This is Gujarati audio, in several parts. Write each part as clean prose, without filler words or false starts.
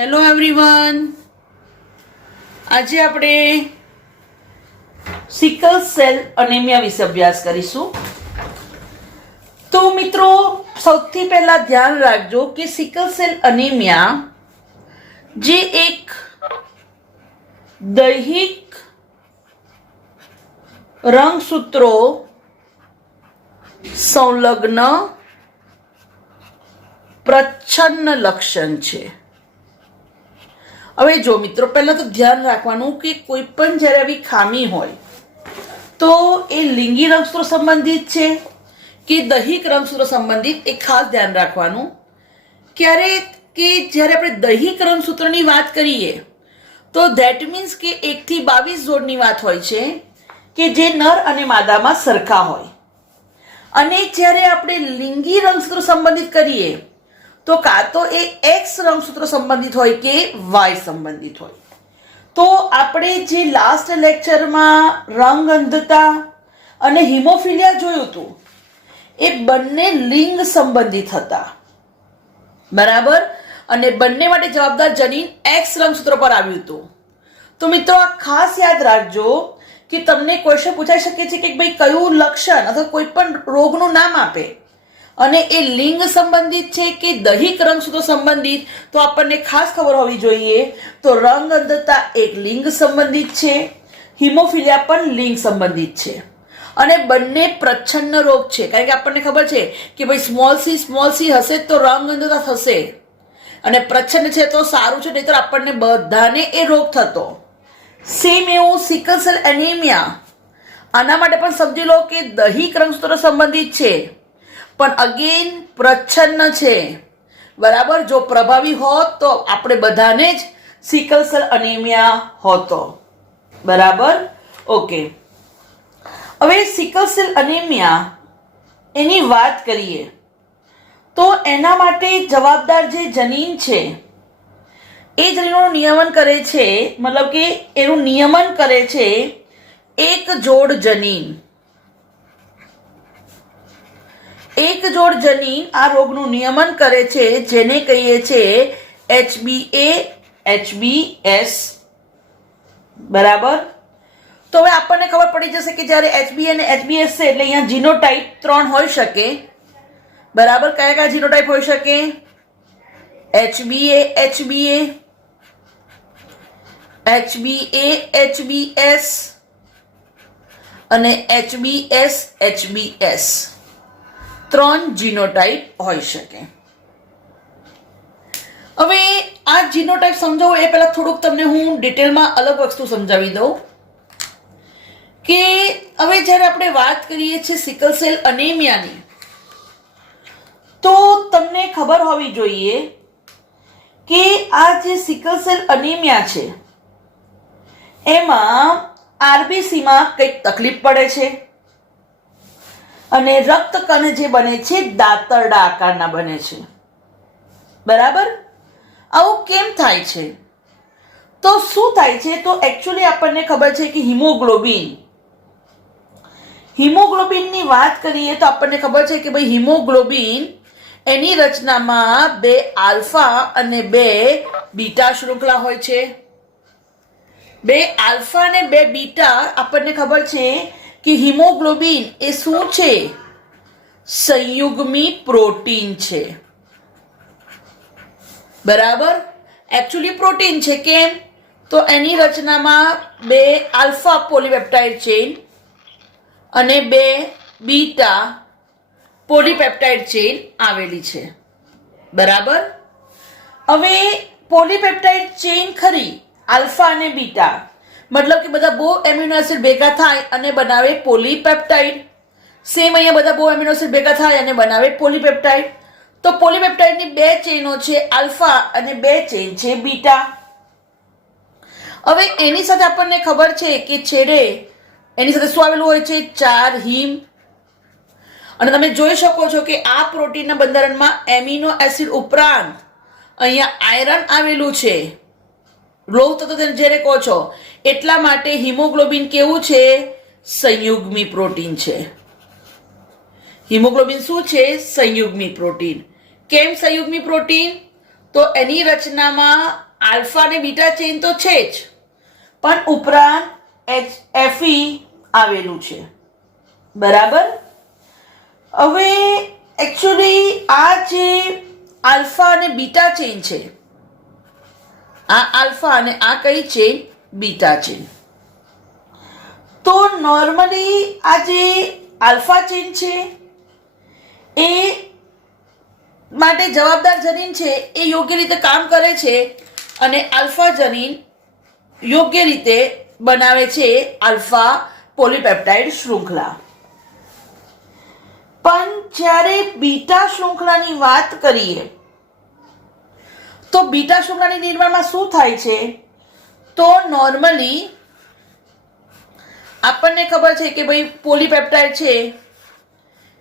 Hello everyone. આજે આપણે સિકલ સેલ અનેમિયા વિશે અભ્યાસ કરીશું. તો મિત્રો, સૌથી પહેલા ધ્યાન રાખજો કે સિકલ સેલ અનેમિયા જે એક દૈહિક રંગસૂત્રો સંલગ્ન પ્રચ્છન્ન લક્ષણ છે. હવે જો મિત્રો, પહેલા તો ધ્યાન રાખવાનું કે કોઈ પણ જ્યારે આવી ખામી હોય તો એ લિંગી રંગસૂત્રો સંબંધિત છે કે દૈહિક રંગસૂત્રો સંબંધિત, એ ખાસ ધ્યાન રાખવાનું. ક્યારે કે જ્યારે આપણે દૈહિક રંગસૂત્રની વાત કરીએ તો ધેટ મીન્સ કે 1 થી 22 જોડની વાત હોય છે કે જે નર અને માદામાં સરખા હોય. અને જ્યારે આપણે લિંગી રંગસૂત્રો સંબંધિત કરીએ તો કાં તો એ એક્સ રંગસૂત્ર સંબંધિત હોય કે વાય સંબંધિત હોય. તો આપણે જે લાસ્ટ લેક્ચરમાં રંગ અંધતા અને હિમોફિલિયા જોયું હતું એ બંને લિંગ સંબંધિત હતા, બરાબર, અને બંને માટે જવાબદાર જનીન એક્સ રંગસૂત્ર પર આવ્યું હતું. તો મિત્રો, આ ખાસ યાદ રાખજો કે તમને ક્વેશ્ચન પૂછાઈ શકે છે કે ભાઈ કયું લક્ષણ અથવા કોઈ પણ રોગનું નામ આપે અને એ લિંગ સંબંધિત છે કે દૈહિક રંગસૂત્રો સંબંધિત, તો આપણને ખાસ ખબર હોવી જોઈએ. તો રંગ અંધતા એક લિંગ સંબંધિત છે, હિમોફિલિયા પણ લિંગ સંબંધિત છે, અને બંને પ્રચ્છન્ન રોગ છે. કારણ કે આપણને ખબર છે કે ભાઈ સ્મોલ સી હશે તો રંગ અંધતા થશે, અને પ્રચ્છન્ન છે તો સારું છે, નહીતર આપણને બધાને એ રોગ થતો. સેમ એવું સિકલ સેલ એનિમિયા, આના માટે પણ સમજી લો કે દૈહિક રંગસૂત્રો સંબંધિત છે પણ અગેન પ્રચ્છન્ન છે, બરાબર. જો પ્રભાવી હોત તો આપણે બધાને જ સિકલ સેલ અનેમિયા હોતો, બરાબર. ઓકે, હવે સિકલ સેલ અનેમિયા એની વાત કરીએ તો એના માટે જવાબદાર જે જનીન છે એ જનીનોનું નિયમન કરે છે, મતલબ કે એનું નિયમન કરે છે એક જોડ જનીન. એક જોડ જનીન આ રોગનું નિયમન કરે છે, જેને કહીએ છીએ HbA HbS, બરાબર. તો હવે આપણને ખબર પડી જશે કે જ્યારે HbA અને HbS છે એટલે અહીંયા જીનોટાઈપ 3 હોઈ શકે, બરાબર. કયા કયા જીનોટાઈપ હોઈ શકે? HbA HbA, HbA HbS અને HbS HbS. 3 જીનોટાઈપ હોઈ શકે. હવે આ જીનોટાઈપ સમજાવો એ પહેલા થોડુંક તમને હું ડિટેલમાં અલગ વસ્તુ સમજાવી દઉં કે હવે જ્યારે આપણે વાત કરીએ છીએ સિકલ સેલ અનેમિયાની, તો તમને ખબર હોવી જોઈએ કે આ જે સિકલ સેલ અનેમિયા છે એમાં આરબીસીમાં કંઈક તકલીફ પડે છે અને રક્તકણ જે બને છે દાંતરડા આકારના બને છે, બરાબર. આવું કેમ થાય છે? તો શું થાય છે? તો એકચ્યુઅલી આપણને ખબર છે કે હિમોગ્લોબિનની વાત કરીએ તો આપણને ખબર છે કે ભાઈ હિમોગ્લોબિન એની રચનામાં 2 આલ્ફા અને 2 બીટા શૃંખલા હોય છે. 2 આલ્ફા અને 2 બીટા, આપણને ખબર છે કે હિમોગ્લોબિન એ શું છે? સંયુગ્મી પ્રોટીન છે, બરાબર. એકચ્યુઅલી પ્રોટીન છે. કેમ? તો એની રચનામાં 2 આલ્ફા પોલીપેપ્ટાઇડ ચેઇન અને 2 બીટા પોલીપેપ્ટાઇડ ચેઇન આવેલી છે, બરાબર. હવે પોલીપેપ્ટાઇડ ચેઇન ખરી આલ્ફા અને બીટા, મતલબ કે બધા બહુ એમિનો એસિડ ભેગા થાય અને બનાવે પોલીપેપ્ટાઇડ. સેમ અહીંયા બધા બહુ એમિનો એસિડ ભેગા થાય અને બનાવે પોલીપેપ્ટાઇડ. તો પોલીપેપ્ટાઇડની 2 ચેઇનો છે આલ્ફા અને 2 ચેઇન છે બીટા. હવે એની સાથે આપણને ખબર છે કે છેડે એની સાથે શું આવેલું હોય છે? 4 હિમ. અને તમે જોઈ શકો છો કે આ પ્રોટીનના બંધારણમાં એમિનો એસિડ ઉપરાંત અહીંયા આયરન આવેલું છે, લોહ તત્વ જેને કહો છો. એટલા માટે હિમોગ્લોબિન કેવું છે? સંયુગ્મી પ્રોટીન છે. હિમોગ્લોબિન શું છે? સંયુગ્મી પ્રોટીન. કેમ સંયુગ્મી પ્રોટીન? તો એની રચનામાં આલ્ફા અને બીટા ચેઇન તો છે જ, પણ ઉપરાંત Fe આવેલું છે. બરાબર. હવે એકચ્યુઅલી આ જે આલ્ફા અને બીટા ચેઇન છે, આ આલ્ફા અને આ કઈ ચેઇન? Beta chain. તો નોર્મલી આ જે આલ્ફા ચેઇન છે એ માટે જવાબદાર જનીન છે એ યોગ્ય રીતે કામ કરે છે અને આલ્ફા જનીન યોગ્ય રીતે બનાવે છે આલ્ફા પોલીપેપ્ટાઇડ શૃંખલા. પણ જ્યારે બીટા શૃંખલાની વાત કરીએ તો બીટા શૃંખલાની નિર્માણમાં શું થાય છે? તો નોર્મલી આપણને ખબર છે કે ભાઈ પોલીપેપ્ટાઇડ છે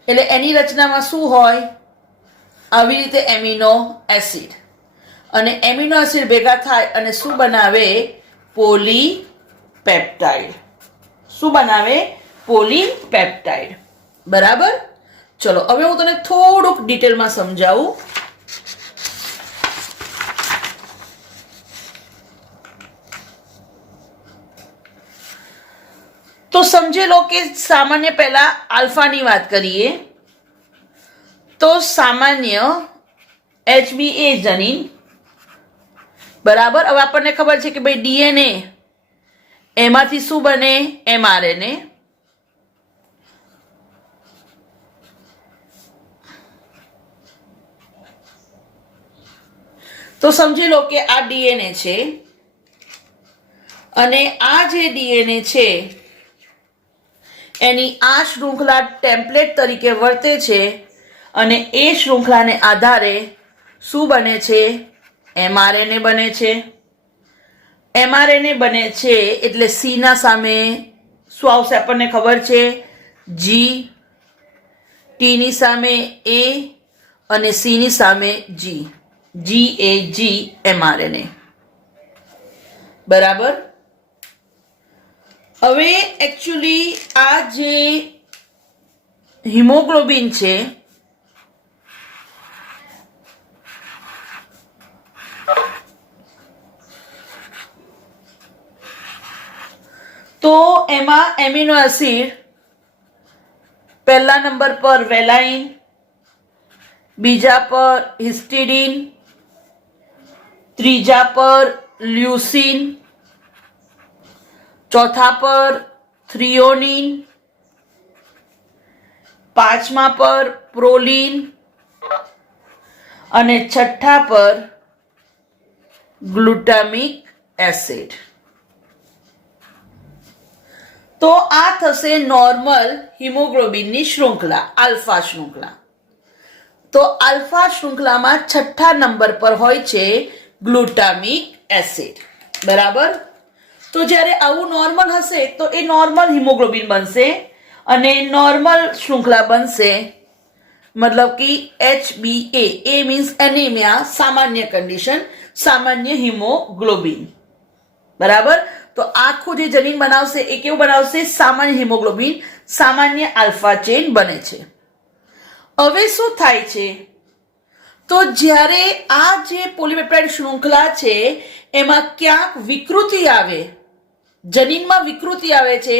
એટલે એની રચનામાં શું હોય? આવી રીતે એમિનો એસિડ, અને એમિનો એસિડ ભેગા થાય અને શું બનાવે? પોલીપેપ્ટાઇડ. શું બનાવે? પોલીપેપ્ટાઇડ. બરાબર. ચલો હવે હું તને થોડુંક ડિટેલમાં સમજાવું. તો સમજી લો કે સામાન્ય પહેલા આલ્ફાની વાત કરીએ તો સામાન્ય HbA જનીન. બરાબર. હવે આપણને ખબર છે કે ભાઈ ડીએનએ એમાંથી શું બને? mRNA. તો સમજી લો કે આ ડીએનએ છે અને આ જે ડીએનએ છે એની આ શૃંખલા ટેમ્પલેટ તરીકે વર્તે છે અને એ શૃંખલાને આધારે શું બને છે? mRNA બને છે. mRNA બને છે એટલે સી ના સામે શું આવશે? આપણને ખબર છે જી, ટી ની સામે એ અને સી ની સામે જી. GAG mRNA. બરાબર. હવે એકચ્યુઅલી આ જે હિમોગ્લોબિન છે તો એમાં એમિનો એસિડ પહેલા નંબર પર વેલાઇન, બીજા પર હિસ્ટિડીન, ત્રીજા પર લ્યુસીન, ચોથા પર થ્રિયોનિન, પાંચમા પર પ્રોલિન અને છઠ્ઠા પર ગ્લુટામિક એસિડ. તો આ થશે નોર્મલ હિમોગ્લોબિનની શૃંખલા, આલ્ફા શૃંખલા. તો આલ્ફા શૃંખલામાં છઠ્ઠા નંબર પર હોય છે ગ્લુટામિક એસિડ. બરાબર. તો જ્યારે આવું નોર્મલ હશે તો એ નોર્મલ હિમોગ્લોબિન બનશે અને નોર્મલ શૃંખલા બનશે, મતલબ કે HbA. એ મીન્સ એનિમિયા, સામાન્ય કન્ડિશન, સામાન્ય હિમોગ્લોબિન. બરાબર. તો આખું જે જનીન બનાવશે એ કેવું બનાવશે? સામાન્ય હિમોગ્લોબિન, સામાન્ય આલ્ફા ચેઇન બને છે. હવે શું થાય છે? તો જ્યારે આ જે પોલીપેપ્ટાઇડ શૃંખલા છે એમાં ક્યાંક વિકૃતિ આવે, જનીનમાં વિકૃતિ આવે છે,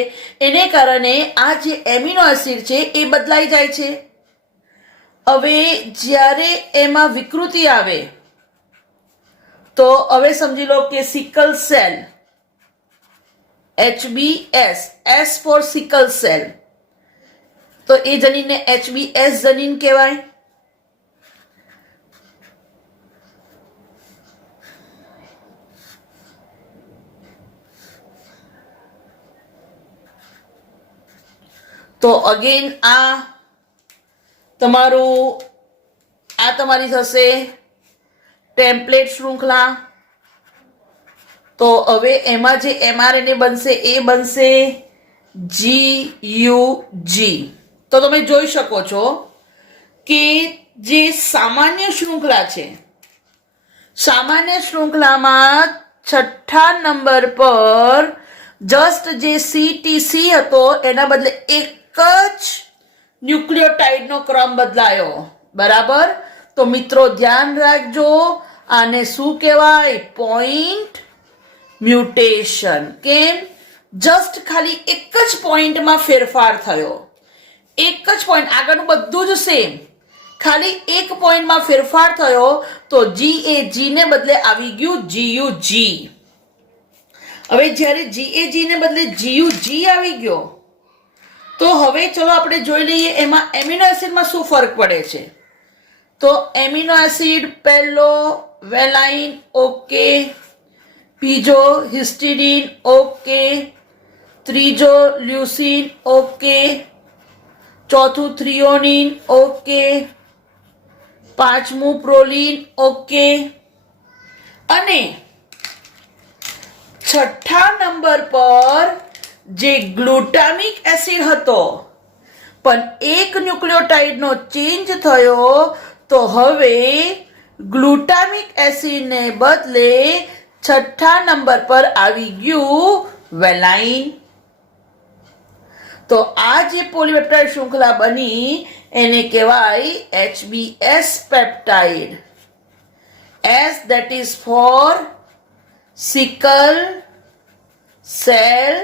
એને કારણે આ જે એમિનો એસિડ છે એ બદલાઈ જાય છે. હવે જ્યારે એમાં વિકૃતિ આવે તો હવે સમજી લો કે sickle cell, HbS, S for sickle cell, તો એ જનીનને HbS જનીન કહેવાય. તો અગેન આ તમારી થશે ટેમ્પલેટ શૃંખલા. તો હવે એમાં જે mRNA બનશે એ બનશે GUG. તો તમે જોઈ શકો છો કે જે સામાન્ય શૃંખલા છે, સામાન્ય શૃંખલામાં છઠ્ઠા નંબર પર જસ્ટ જે CTC હતો એના બદલે એક જ ન્યુક્લિયોટાઇડનો ક્રમ બદલાયો. બરાબર. તો મિત્રો ધ્યાન રાખજો, આને શું કહેવાય? Point mutation. કેમ? જસ્ટ ખાલી એક જ પોઈન્ટમાં ફેરફાર થયો. એક જ પોઈન્ટ, આગળનું બધું જ સેમ, ખાલી એક પોઈન્ટમાં ફેરફાર થયો તો GAG ને બદલે આવી ગયું GUG. હવે જ્યારે GAG ને બદલે GUG આવી ગયો તો હવે ચલો આપણે જોઈ લઈએ એમાં એમિનો એસિડમાં શું ફરક પડે છે. તો એમિનો એસિડ પહેલો વેલાઇન, ઓકે. બીજો હિસ્ટિડીન, ઓકે. ત્રીજો લ્યુસીન, ઓકે. ચોથું થ્રિયોનિન, ઓકે. પાંચમું પ્રોલિન, ઓકે. અને છઠ્ઠા નંબર પર જે ગ્લુટામિક એસિડ હતો પણ એક ન્યુક્લિયોટાઇડનો ચેન્જ થયો તો હવે ગ્લુટામિક એસિડને બદલે છઠ્ઠા નંબર પર આવી ગયું વેલાઇન. તો આ જે પોલીપેપ્ટાઇડ શૃંખલા બની એને કહેવાય HBS peptide. S that is for sickle cell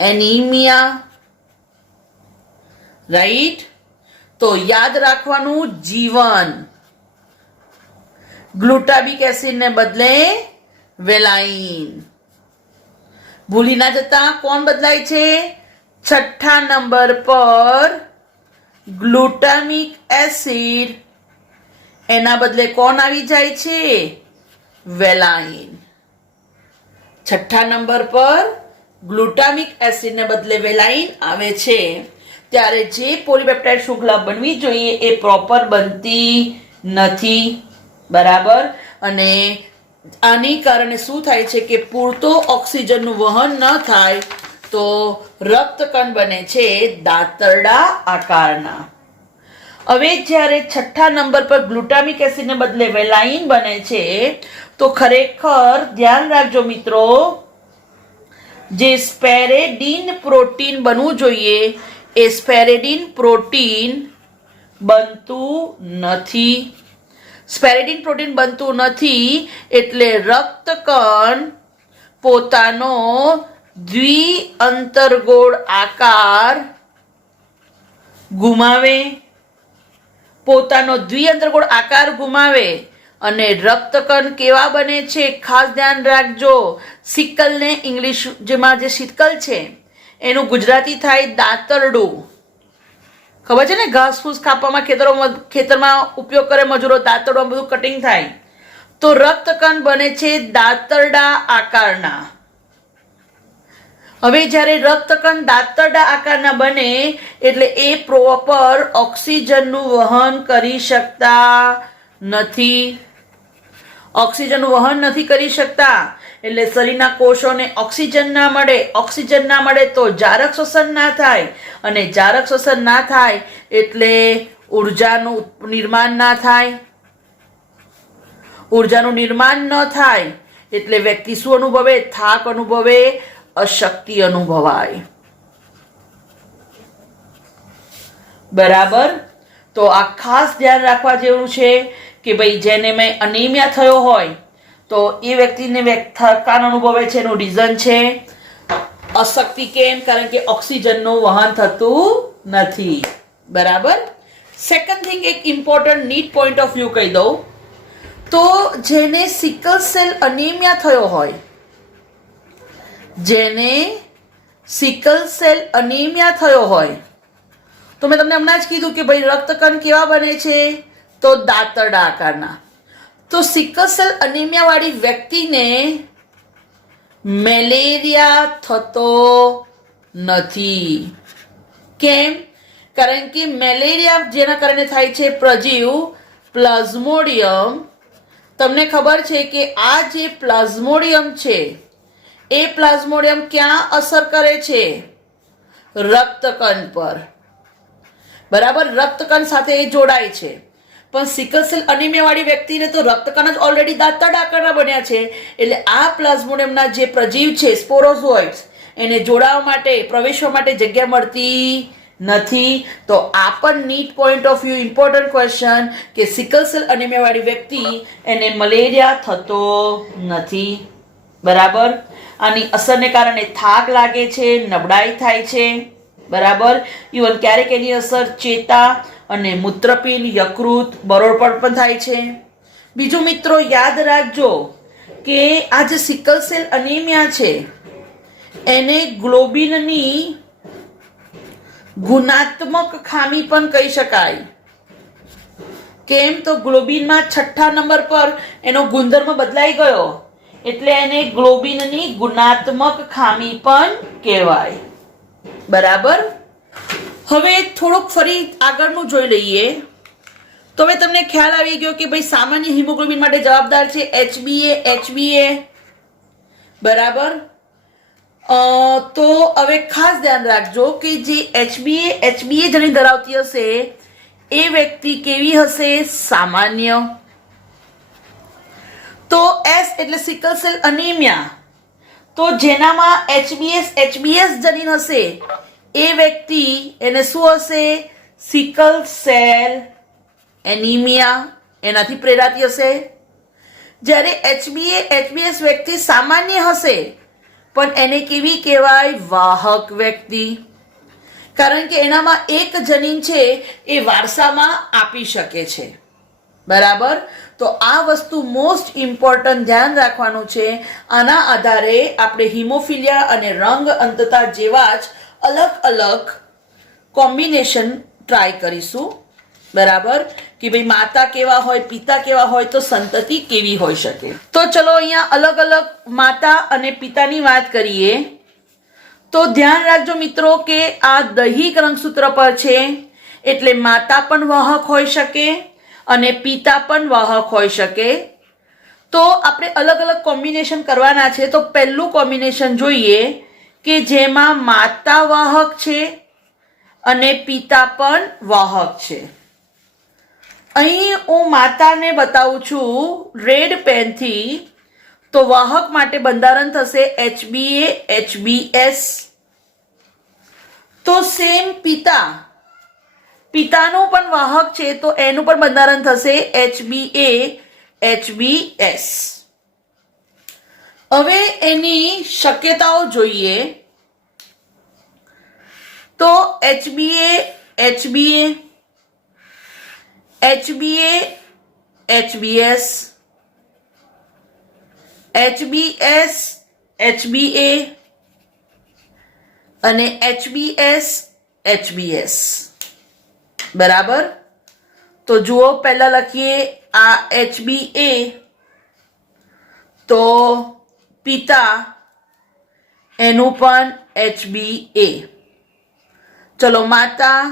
anemia, right? તો યાદ રાખવાનું જીવન. ગ્લુટામિક એસિડ ને બદલે વેલાઇન. ભૂલી ના જતા કોણ બદલાય છે? છઠ્ઠા નંબર પર ગ્લુટામિક એસિડ, એના બદલે કોણ આવી જાય છે? વેલાઇન. છઠ્ઠા નંબર પર ગ્લુટામિક એસિડ ને બદલે વેલાઇન આવે છે ત્યારે જે પોલીપેપ્ટાઇડ શૃંખલા બનવી જોઈએ એ પ્રોપર બનતી નથી. બરાબર? અને આની કારણે શું થાય છે કે પૂરતો ઓક્સિજનનું વહન ન થાય તો રક્તકણ બને છે દાંતરડા આકારના. હવે જ્યારે છઠ્ઠા નંબર પર ગ્લુટામિક એસિડને બદલે વેલાઇન બને છે તો ખરેખર ધ્યાન રાખજો મિત્રો, જે સ્પેરેડીન પ્રોટીન બનવું જોઈએ એ સ્પેરેડીન પ્રોટીન બનતું નથી. સ્પેરેડીન પ્રોટીન બનતું નથી એટલે રક્તકણ પોતાનો દ્વિઅંતર્ગોળ આકાર ગુમાવે. અને રક્તકણ કેવા બને છે? ખાસ ધ્યાન રાખજો. સિકલ ને ઇંગ્લિશ જેમાં જે સિકલ છે એનું ગુજરાતી થાય દાંતરડું. ખબર છે ને, ઘાસ ફૂસ કાપવામાં ખેતરમાં ઉપયોગ કરે મજૂરો, દાંતરડું બધું કટિંગ થાય. તો રક્તકણ બને છે દાંતરડા આકારના. હવે જ્યારે રક્તકણ દાંતરડા આકારના બને એટલે એ પ્રોપર ઓક્સિજનનું વહન કરી શકતા નથી. ઓક્સિજનનું વહન નથી કરી શકતા એટલે શરીરના કોષોને ઓક્સિજન ના મળે. ઓક્સિજન ના મળે તો જારક શ્વસન ના થાય, અને જારક શ્વસન ના થાય એટલે ઉર્જાનું નિર્માણ ના થાય. ઉર્જાનું નિર્માણ ન થાય એટલે વ્યક્તિ શું અનુભવે? થાક અનુભવે, અશક્તિ અનુભવાય. બરાબર? તો આ ખાસ ધ્યાન રાખવા જેવું છે કે ભાઈ જેને મેં અનિમિયા થયો હોય તો એ વ્યક્તિને થકાન અનુભવે છે. એનું રીઝન છે અશક્તિ. કેમ? કારણ કે ઓક્સિજનનું વહન થતું નથી. બરાબર? સેકન્ડ થિંગ, એક important NEET point of view કહી દઉં તો જેને સિકલ સેલ અનિમિયા થયો હોય, જેને સિકલ સેલ અનિમિયા થયો હોય તો મેં તમને હમણાં જ કીધું કે ભાઈ રક્તકણ કેવા બને છે? તો દાંતરડા આકારના. તો સિકલ સેલ અનિમિયા વાળી વ્યક્તિને મેલેરિયા થતો નથી. કેમ? કારણ કે મેલેરિયા જેના કારણે થાય છે પ્રજીવ પ્લાઝ્મોડિયમ. તમને ખબર છે કે આ જે પ્લાઝ્મોડિયમ છે એ પ્લાઝ્મોડિયમ ક્યાં અસર કરે છે? રક્તકણ પર. બરાબર? રક્તકણ સાથે એ જોડાય છે. પણ સિકલ સેલ અનિમિયા વાળી વ્યક્તિને તો રક્તકણ જ ઓલરેડી દાંતરડા આકારના બન્યા છે એટલે આ પ્લાઝ્મોડિયમના જે પ્રજીવ છે સ્પોરોઝોઇટ્સ એને જોડાવા માટે, પ્રવેશવા માટે જગ્યા મળતી નથી. તો આ પણ NEET point of view important question કે સિકલ સેલ એનિમિયા વાળી વ્યક્તિ એને મલેરિયા થતો નથી. બરાબર. આની અસરને કારણે થાક લાગે છે, નબળાઈ થાય છે. બરાબર. ઇવન ક્યારેક એની અસર ચેતા અને મૂત્રપિંડ, યકૃત, બરોળપણ પણ થાય છે. બીજું મિત્રો યાદ રાખજો કે આ જે સિકલ સેલ એનિમિયા છે એને ગ્લોબિનની ગુણાત્મક ખામી પણ કહી શકાય. કેમ? તો ગ્લોબિનમાં 6થા નંબર પર એનો ગુણધર્મ બદલાઈ ગયો એટલે એને ગ્લોબિનની ગુણાત્મક ખામી પણ કહેવાય. બરાબર. હવે થોડુંક ફરી આગળનું જોઈ લઈએ. તો હવે તમને ખ્યાલ આવી ગયો કે ભાઈ સામાન્ય હિમોગ્લોબિન માટે જવાબદાર છે HbA. બરાબર. તો હવે ખાસ ધ્યાન રાખજો કે જે HbA જણી ધરાવતી હશે એ વ્યક્તિ કેવી હશે? સામાન્ય. તો S એટલે સિકલ સેલ એનિમિયા. તો જેનામાં HbS જનીન હશે એ વ્યક્તિ એને શું હશે? સિકલ સેલ એનિમિયા એનાથી પ્રેરાતી હશે. જ્યારે HbS વ્યક્તિ સામાન્ય હશે પણ એને કેવી કહેવાય? વાહક વ્યક્તિ. કારણ કે એનામાં એક જનીન છે એ વારસામાં આપી શકે છે. બરાબર. તો આ વસ્તુ મોસ્ટ ઇમ્પોર્ટન્ટ ધ્યાન રાખવાનું છે. આના આધારે આપણે હિમોફિલિયા અને રંગ અંતતા જેવા જ અલગ અલગ કોમ્બિનેશન ટ્રાય કરીશું. બરાબર. કે ભાઈ માતા કેવા હોય, પિતા કેવા હોય તો સંતતિ કેવી હોઈ શકે. તો ચલો અહીંયા અલગ અલગ માતા અને પિતાની વાત કરીએ. તો ધ્યાન રાખજો મિત્રો કે આ દૈહિક રંગસૂત્ર પર છે એટલે માતા પણ વાહક હોઈ શકે અને પિતા પણ વાહક હોઈ શકે. તો આપણે અલગ અલગ કોમ્બિનેશન કરવાના છે. તો પહેલું કોમ્બિનેશન જોઈએ કે જેમાં માતા વાહક છે અને પિતા પણ વાહક છે. અહીં હું માતાને બતાવું છું રેડ પેનથી. તો વાહક માટે બંધારણ થશે HbA, HbS. તો સેમ પિતાનું પણ વાહક છે તો એનું પણ બંધારણ થશે HbA, HbS. હવે એની શક્યતાઓ જોઈએ. તો HbA, HbA, HbA, HbS, HbS, HbA અને HbS, HbS. બરાબર. તો જુઓ પહેલા લખીએ આ HbA તો પિતા એનું પણ HbA. ચલો માતા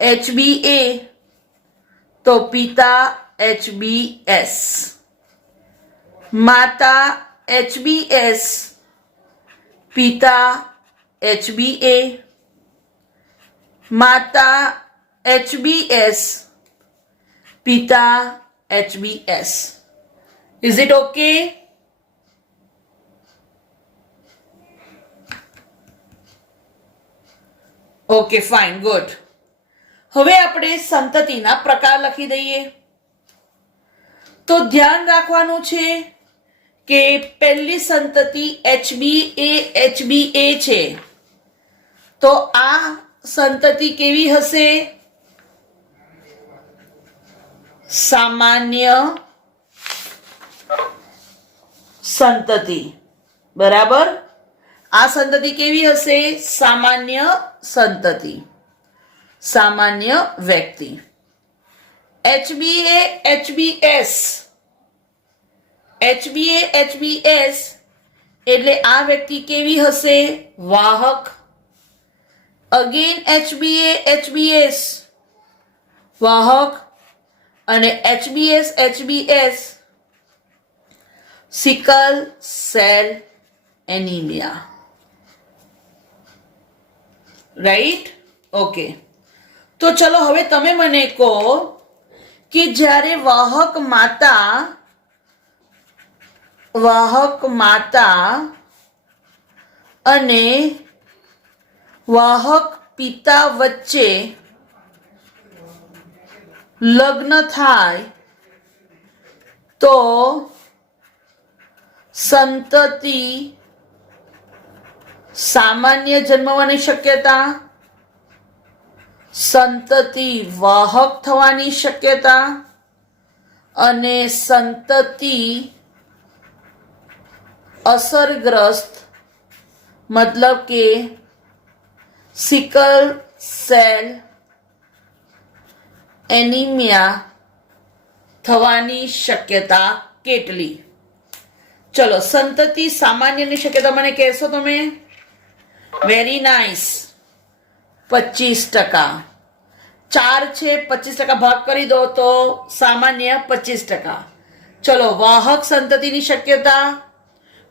HbA તો પિતા HbS. માતા HbS પિતા HbA. માતા HbS પિતા HbS. Is it okay? Okay, fine, good. હવે આપણે સંતતિના પ્રકાર લખી દઈએ. તો ધ્યાન રાખવાનું છે કે પહેલી સંતતિ HbA છે. તો આ સંતતિ કેવી હશે? સામાન્ય સંતતિ. બરાબર. આ સંતતિ કેવી હશે? સામાન્ય સંતતિ, સામાન્ય વ્યક્તિ. HbA, HbS એટલે આ વ્યક્તિ કેવી હશે? વાહક. અગેન HbA, HbS વાહક અને HbS, HbS sickle cell anaemia. Right? Okay. તો ચલો હવે તમે મને કહો કે જ્યારે વાહક માતા અને વાહક પિતા વચ્ચે લગ્ન થાય તો સંતતિ સામાન્ય જન્મવાની શક્યતા, સંતતિ વાહક થવાની શક્યતા અને સંતતિ અસરગ્રસ્ત મતલબ કે સિકલ સેલ એનિમિયા થવાની શક્યતા કેટલી? ચલો, સંતતિ સામાન્યની શક્યતા મને કહેશો તમે? Very nice, 25%. 4 છે, 25% ભાગ કરી દો તો સામાન્ય 25%. ચલો, વાહક સંતતિની શક્યતા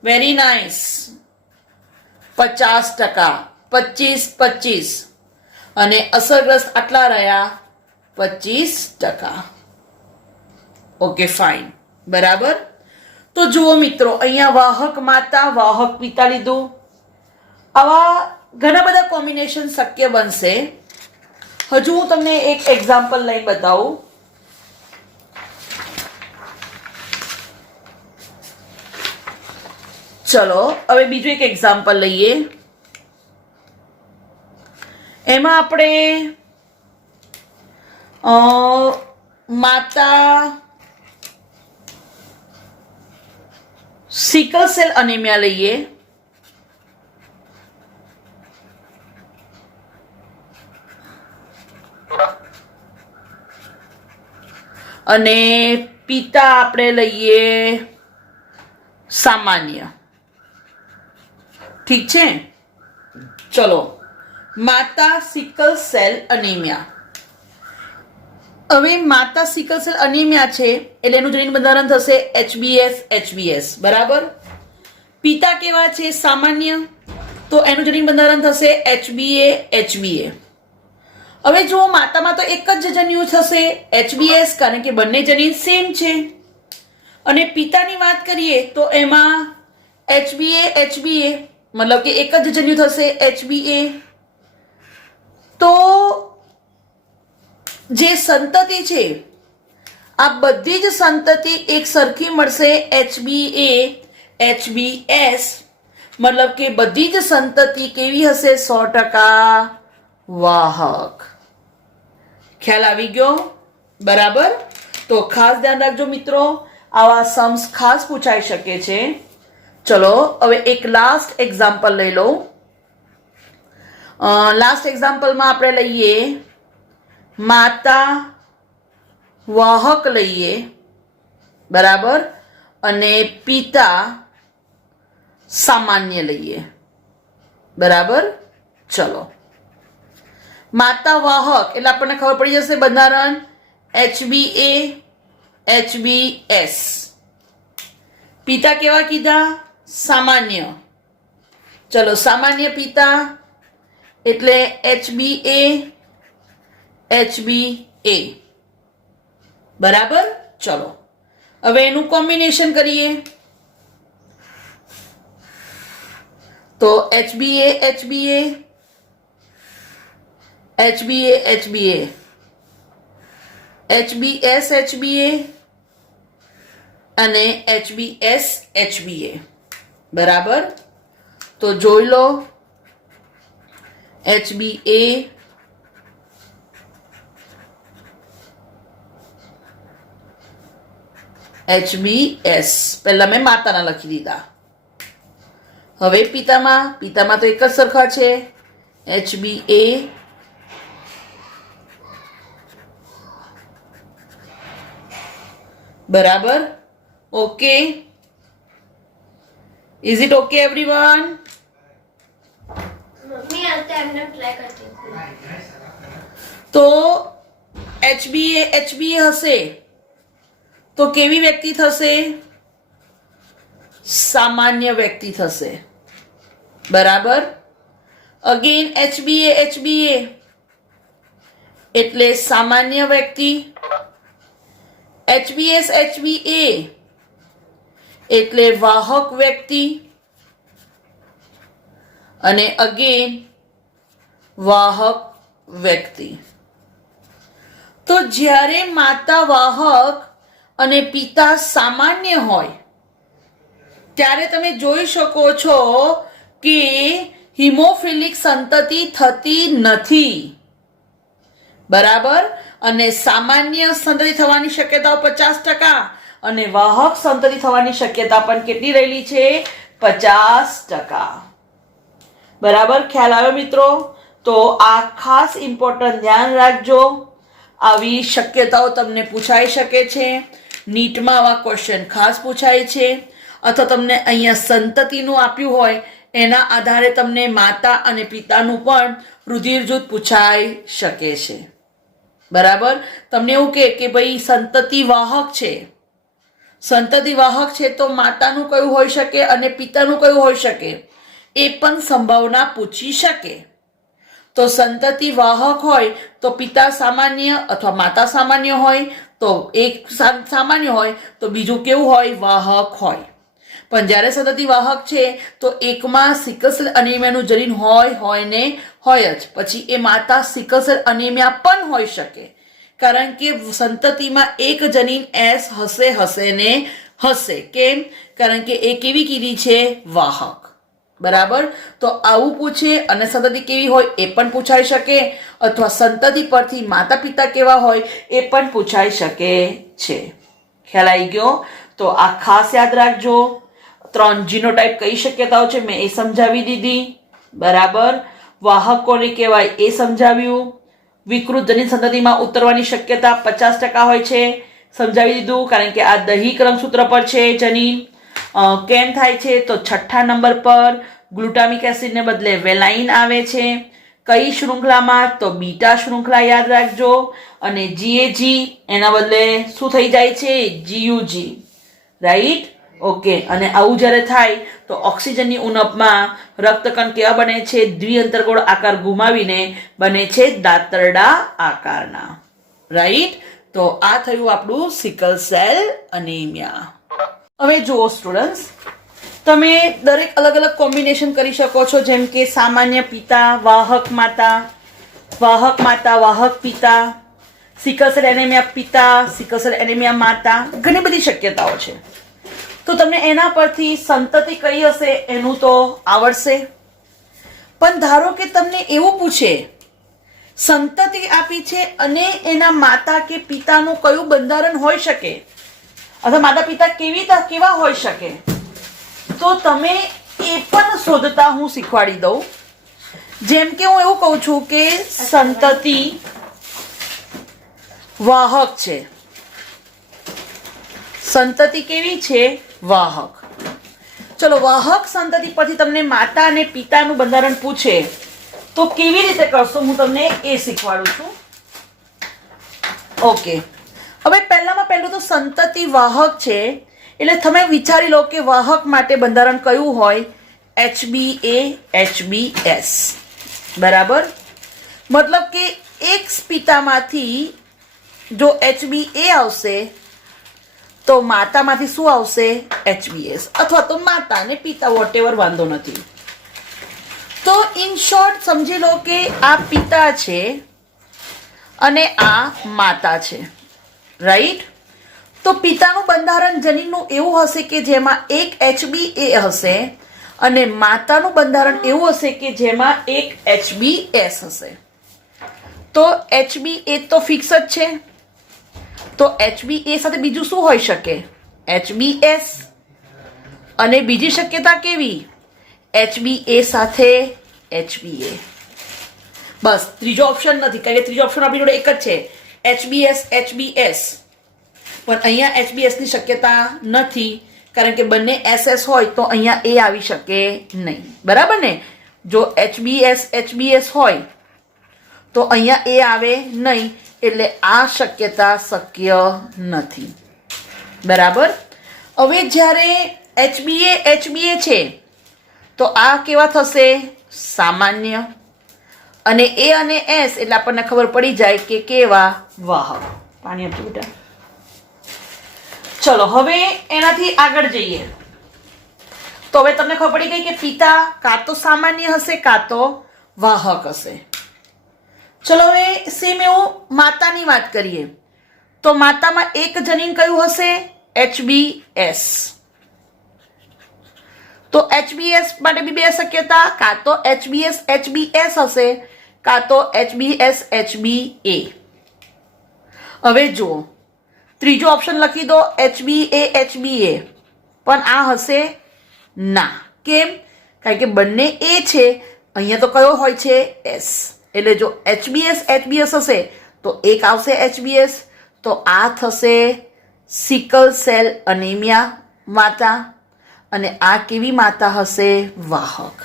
વેરી નાઇસ 50%, 25 અને અસરગ્રસ્ત આટલા રહ્યા 25%. ઓકે ફાઇન, બરાબર. તો જુઓ મિત્રો, અહીંયા વાહક માતા વાહક પિતા લીધું. આવા ઘણા બધા કોમ્બિનેશન શક્ય બનશે. હજુ હું તમને એક એક્ઝામ્પલ લઈને બતાવું. ચલો, હવે બીજું એક એક્ઝામ્પલ લઈએ. એમાં આપણે માતા સિકલ સેલ અનેમિયા લઈએ. અને પિતા આપણે લઈએ સામાન્ય. ઠીક છે? ચલો, માતા સિકલ સેલ અનેમિયા. હવે માતા સિકલ સેલ અનેમિયા છે એટલે એનું જનીન બંધારણ થશે HbS. બરાબર. પિતા કેવા છે? સામાન્ય. તો એનું જનીન બંધારણ થશે HbA. હવે જો માતામાં તો એક જ જન્યુ થશે HbS, કારણ કે બંને જનીન સેમ છે. અને પિતાની વાત કરીએ તો એમાં HbA મતલબ કે એક જ જન્યુ થશે HbA. તો જે સંતતિ છે આ બધી જ સંતતિ એક સરખી મળશે HbA HbS, મતલબ કે બધી જ સંતતિ કેવી હશે? 100% વાહક. ખ્યાલ આવી ગયો? બરાબર. તો ખાસ ધ્યાન રાખજો મિત્રો, આવા સમ્સ ખાસ પૂછાઈ શકે છે. ચલો, હવે એક લાસ્ટ એક્ઝામ્પલ લઈ લો. લાસ્ટ એક્ઝામ્પલમાં આપણે લઈએ માતા વાહક લઈએ. બરાબર. અને પિતા સામાન્ય લઈએ. બરાબર. ચલો, માતા વાહક એટલે આપણને ખબર પડી જશે બંધારણ HbA HbS. પિતા કેવા કીધા? સામાન્ય. ચલો, સામાન્ય પિતા એટલે HbA HbA. બરાબર. ચલો, હવે એનું કોમ્બિનેશન કરીએ. તો HbA HbA HbS HbA અને HbS HbA. બરાબર. તો જોઈ લો, HbA HbS પહેલા મેં માતાના લખી દીધા. હવે પિતામાં તો એક જ સરખા છે HbA બરાબર. Okay, is it okay everyone? Mummy આ ટાઈમને ટ્રાય કરતી હતી. તો HbA હશે તો કેવી વ્યક્તિ થશે? સામાન્ય વ્યક્તિ થશે. બરાબર. અગેન HbA એટલે સામાન્ય વ્યક્તિ. HbS HbA એટલે વાહક વ્યક્તિ. અને અગેન વાહક વ્યક્તિ. તો જ્યારે માતા વાહક અને પિતા સામાન્ય હોય ત્યારે તમે જોઈ શકો છો કે હિમોફિલિક સંતતિ થતી નથી. બરાબર. અને સામાન્ય સંતતિ થવાની શક્યતાઓ 50% અને વાહક સંતતિ થવાની શક્યતા પણ કેટલી રહેલી છે? 50%. બરાબર. ખ્યાલ આવ્યો મિત્રો? તો આ ખાસ ઇમ્પોર્ટન્ટ ધ્યાન રાખજો. આવી શક્યતાઓ તમને પૂછાઈ શકે છે. નીટમાં આવા ક્વેશ્ચન ખાસ પૂછાય છે. અથવા તમને અહીંયા સંતતિનું આપ્યું હોય એના આધારે તમને માતા અને પિતાનું પણ રુધિર જૂથ પૂછાઈ શકે છે. બરાબર. તમને એવું કે ભાઈ સંતતિ વાહક છે, સંતતિ વાહક છે તો માતાનું કયું હોઈ શકે અને પિતાનું કયું હોઈ શકે એ પણ સંભાવના પૂછી શકે. તો સંતતિ વાહક હોય તો પિતા સામાન્ય અથવા માતા સામાન્ય હોય તો એક સામાન્ય હોય તો બીજું કેવું હોય? વાહક હોય. પણ જ્યારે સંતતિ વાહક છે તો એકમાં સિકલ સેલ એનિમિયાનું જનીન હોય ને હોય જ. પછી એ માતા સિકલ સેલ એનિમિયા પણ હોઈ શકે, કારણ કે સંતતિમાં એક જનીન એસ હશે ને હશે. કેમ? કારણ કે એ કેવી કીધી છે? વાહક. બરાબર. તો આવું પૂછે. અને સંતતિ કેવી હોય એ પણ પૂછાઈ શકે, અથવા સંતતિ પરથી માતા પિતા કેવા હોય એ પણ પૂછાઈ શકે છે. ખ્યાલ આવી ગયો? તો આ ખાસ યાદ રાખજો. 3 જીનોટાઈપ કઈ શક્યતાઓ છે મેં એ સમજાવી દીધી. બરાબર. વાહક કોને કહેવાય એ સમજાવ્યું. વિકૃત જનીન સંતતિમાં ઉતરવાની શક્યતા 50% હોય છે, સમજાવી દીધું. કારણ કે આ દૈહિક રંગસૂત્ર પર છે જનીન. કેમ થાય છે? તો 6થા નંબર પર ગ્લુટામિક એસિડને બદલે વેલાઇન આવે છે. કઈ શૃંખલામાં? તો બીટા શૃંખલા. યાદ રાખજો. અને જીએજી એના બદલે શું થઈ જાય છે? જીયુજી. રાઈટ? ઓકે. અને આવું જ્યારે થાય તો ઓક્સિજનની ઉણપમાં રક્તકણ કેવા બને છે? દ્વિઅંતરગોળ આકાર ગુમાવીને બને છે દાંતરડા આકારના. રાઈટ? તો આ થયું આપણું સિકલ સેલ એનિમિયા. હવે જુઓ સ્ટુડન્ટ્સ, તમે દરેક અલગ અલગ કોમ્બિનેશન કરી શકો છો. જેમ કે સામાન્ય પિતા, વાહક માતા, વાહક પિતા, સિકલ સેલ એનિમિયા પિતા, સિકલ સેલ એનિમિયા માતા. ઘણી બધી શક્યતાઓ છે. તો તમને એના પરથી સંતતિ કઈ હશે એનું તો આવડશે. પણ ધારો કે તમને એવું પૂછે સંતતિ આપી છે અને એના માતા કે પિતાનું કયું બંધારણ હોઈ શકે અથવા માતા પિતા કેવા હોઈ શકે, તો તમે એ પણ શોધતા હું શીખવાડી દઉં. જેમ કે હું એવું કહું છું કે સંતતિ વાહક છે. સંતતિ કેવી છે? વાહક. ચલો, વાહક સંતતિ પરથી તમને માતા અને પિતાનું બંધારણ પૂછે તો કેવી રીતે કરશો હું તમને એ શીખવાડું છું. ઓકે. હવે પહેલું તો સંતતિ વાહક છે એટલે તમે વિચારી લો કે વાહક માટે બંધારણ કયું હોય? HbA-HbS. બરાબર. મતલબ કે એક પિતામાંથી જો HbA આવશે તો માતામાંથી શું આવશે? HbS. અથવા તો માતા અને પિતા, વોટેવર, વાંધો નથી. તો ઇન શોર્ટ સમજી લો કે આ પિતા છે અને આ માતા છે. રાઈટ? તો પિતાનું બંધારણ જનીનનું એવું હશે કે જેમાં એક HbA હશે અને માતાનું બંધારણ એવું હશે કે જેમાં એક HbS હશે. તો HbA તો ફિક્સ જ છે. તો HbA સાથે બીજું શું હોઈ શકે? HbS. અને બીજી શક્યતા કેવી? HbA સાથે HbA. બસ, ત્રીજો ઓપ્શન નથી, કારણ કે ત્રીજો ઓપ્શન આપણી જોડે એક જ છે, HbS HbS. પણ અહીંયા HbS ની શક્યતા નથી, કારણ કે બંને SS હોય તો અહીંયા A આવી શકે નહીં. બરાબર ને? જો HbS HbS હોય તો અહીંયા A આવે નહીં, એટલે આ શક્યતા શક્ય નથી. બરાબર. હવે જ્યારે HbA છે તો આ કેવા થશે? સામાન્ય. અને A અને S એટલે આપણને ખબર પડી જાય કે કેવા? વાહક. પાણી આપજો બેટા. ચલો, હવે એનાથી આગળ જઈએ. તો હવે તમને ખબર પડી ગઈ કે પિતા કાં તો સામાન્ય હશે કાં તો વાહક હશે. ચલો હવે સેમ એવું માતાની વાત કરીએ તો માતામાં એક જનીન કયું હશે? HBS. તો HBS માટે બી બે શક્યતા, કાં તો HBS HBS હશે, કાં તો HBS HBA. હવે જુઓ, ત્રીજો ઓપ્શન લખી દો HBA HBA, પણ આ હશે ના. કેમ? કારણ કે બંને એ છે, અહીંયા તો કયો હોય છે? S. એટલે જો HBS HBS હશે તો એક આવશે HBS, તો આ થશે સિકલ સેલ અનેમિયા માતા, અને આ કેવી માતા હશે? વાહક.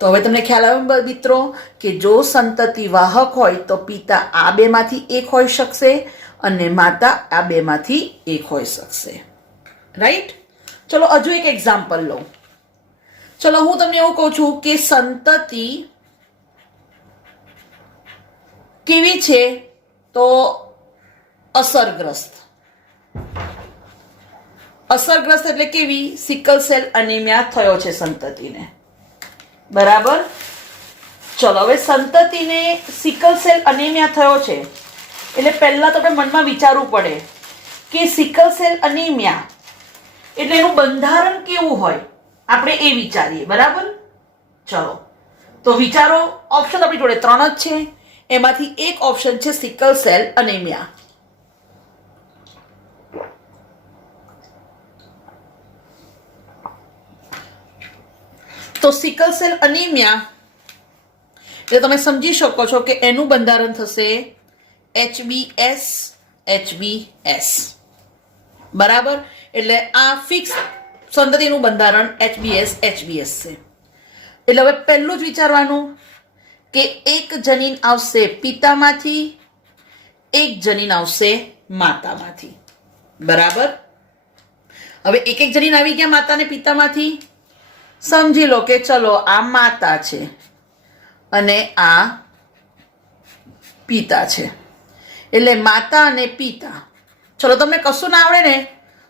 તો હવે તમને ખ્યાલ આવે મિત્રો કે જો સંતતિ વાહક હોય તો પિતા આ બેમાંથી એક હોઈ શકશે અને માતા આ બેમાંથી એક હોઈ શકશે. રાઈટ? ચલો હજુ એક એક્ઝામ્પલ લો. ચલો હું તમને એવું કહું છું કે સંતતિ કેવી છે? તો અસરગ્રસ્ત. અસરગ્રસ્ત એટલે કેવી? સિકલ સેલ અનેમિયા થયો છે સંતતિને. બરાબર? ચલો હવે સંતતિને સિકલ સેલ અનેમિયા થયો છે એટલે પહેલા તો આપણે મનમાં વિચારવું પડે કે સિકલ સેલ અનેમિયા એટલે એનું બંધારણ કેવું હોય, આપણે એ વિચારીએ. બરાબર? ચલો તો વિચારો. ઓપ્શન આપણી જોડે 3 જ છે, એમાંથી એક ઓપ્શન છે સિકલ સેલ અનેમિયા. તો સિકલ સેલ અનેમિયા એટલે તમે સમજી શકો છો કે એનું બંધારણ થશે HBS HBS. બરાબર? એટલે આ ફિક્સ સંતતિનું બંધારણ HBS HBS છે. એટલે હવે પહેલું જ વિચારવાનું કે એક જનીન આવશે પિતામાંથી, એક જનીન આવશે માતામાંથી. બરાબર? હવે એક એક જનીન આવી ગયા માતા અને પિતામાંથી. સમજી લો કે ચલો આ માતા છે અને આ પિતા છે. એટલે માતા અને પિતા. ચલો તમને કશું ના આવડે ને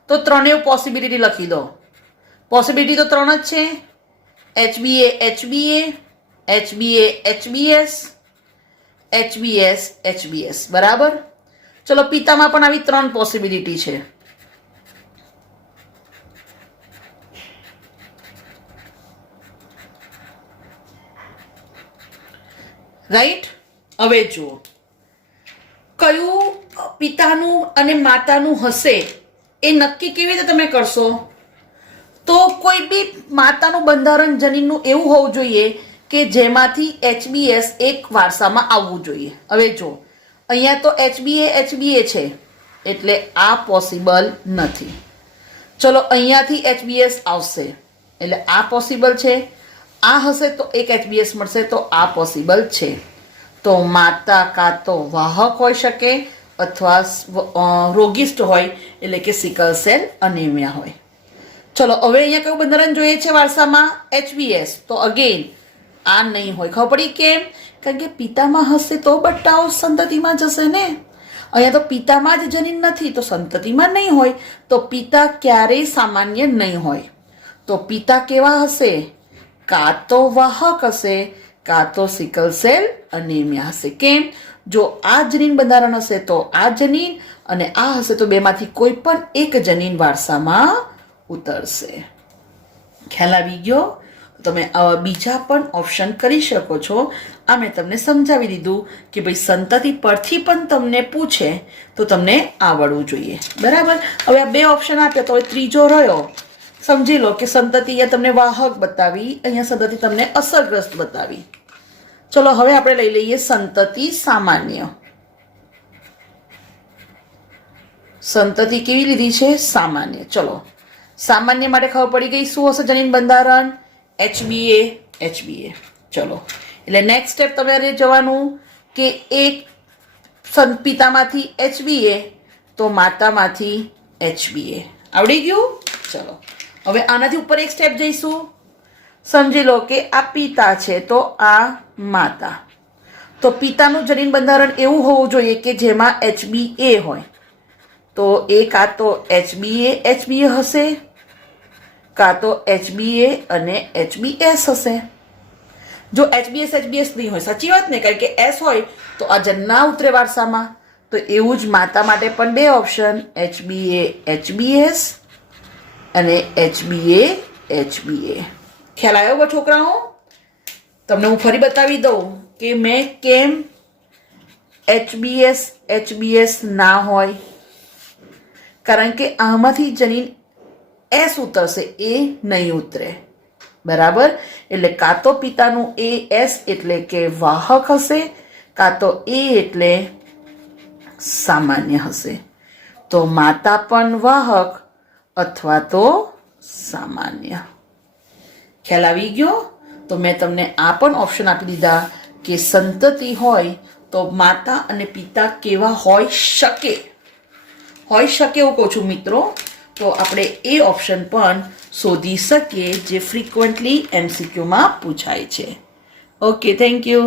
તો ત્રણેય પોસિબિલિટી લખી દો. પોસિબિલિટી તો 3 જ છે, HBA HBA, HBA HBS, HBS HBS. બરાબર? ચલો પિતામાં પણ આવી 3 પોસિબિલિટી છે. રાઈટ? હવે જુઓ કયું પિતાનું અને માતાનું હશે એ નક્કી કેવી રીતે તમે કરશો? તો કોઈ બી માતાનું બંધારણ જનીનનું એવું હોવું જોઈએ કે જેમાંથી HBS એક વારસામાં આવવું જોઈએ. હવે જો અહીંયા તો HBA HBA છે એટલે આ પોસિબલ નથી. ચલો અહીંયાથી HBS આવશે એટલે આ પોસિબલ છે. આ હશે તો એક HBS મળશે તો આ પોસિબલ છે. તો માતા કાં તો વાહક હોઈ શકે અથવા રોગિષ્ટ હોય એટલે કે સિકલ સેલ અનેમિયા હોય. ચલો હવે અહીંયા કયું બંધારણ જોઈએ છે વારસામાં? HBS. તો અગેન આ નહીં હોય. ખબર પડી કેમ? કારણ કે પિતામાં હશે તો બટ્ટાઓ સંતતિમાં જશે ને. અહીંયા તો પિતામાં જ જનીન નથી તો સંતતિમાં નહીં હોય, તો પિતા ક્યારેય સામાન્ય નહીં હોય. તો પિતા કેવા હશે? કાં તો વાહક હશે કાં તો સિકલ સેલ અનેમિયા હશે. કેમ? જો આ જનીન બંધારણ હશે તો આ જનીન, અને આ હશે તો બેમાંથી કોઈ પણ એક જનીન વારસામાં ઉતરશે. ખ્યાલ આવી ગયો? તમે બીજા પણ ઓપ્શન કરી શકો છો. આ મેં તમને સમજાવી દીધું કે ભાઈ સંતતિ પરથી પણ તમને પૂછે તો તમને આવડવું જોઈએ. બરાબર? હવે આ 2 ઓપ્શન આપ્યા તો હવે ત્રીજો રહ્યો. સમજી લો કે સંતતિ અહીંયા તમને વાહક બતાવી, અહીંયા સંતતિ તમને અસરગ્રસ્ત બતાવી. ચલો હવે આપણે લઈ લઈએ સંતતિ સામાન્ય. સંતતિ કેવી લીધી છે? સામાન્ય. ચલો સામાન્ય માટે ખબર પડી ગઈ શું હશે જનીન બંધારણ? HBA HBA. ચલો એટલે નેક્સ્ટ સ્ટેપ તમારે જવાનું કે એક પિતામાંથી HBA તો માતામાંથી HBA. આવડી ગયું? ચલો હવે આનાથી ઉપર એક સ્ટેપ જઈશું. સમજી લો કે આ પિતા છે તો આ માતા. તો પિતાનું જનીન બંધારણ એવું હોવું જોઈએ કે જેમાં HBA હોય. તો એ કાં તો HBA HBA હશે કાં તો HBA અને HBS હશે. જો HBS નહીં હોય, સાચી વાત ને, કારણ કે S હોય તો આ જન્ના ઉતરે વારસામાં. તો એવું જ માતા માટે પણ બે ઓપ્શન, HBA HBS અને HBA HBA. ખ્યાલ આવ્યો છોકરાઓ? તમને હું ફરી બતાવી દઉં કે મેં કેમ HBS HBS ના હોય. કારણ કે આમાંથી જનીન S ઉતરશે, એ નહીં ઉતરે. બરાબર? એટલે કાં તો પિતાનું AS એટલે કે વાહક હશે, કાં તો A એટલે સામાન્ય હશે. તો માતા પણ વાહક અથવા તો સામાન્ય. ખ્યાલ આવી ગયો? તો મેં તમને આ પણ ઓપ્શન આપી દીધા કે સંતતિ હોય તો માતા અને પિતા કેવા હોઈ શકે એવું કહું છું મિત્રો. તો આપણે એ ઓપ્શન પણ શોધી શકીએ જે ફ્રીક્વન્ટલી MCQ માં પૂછાય છે. Okay, thank you.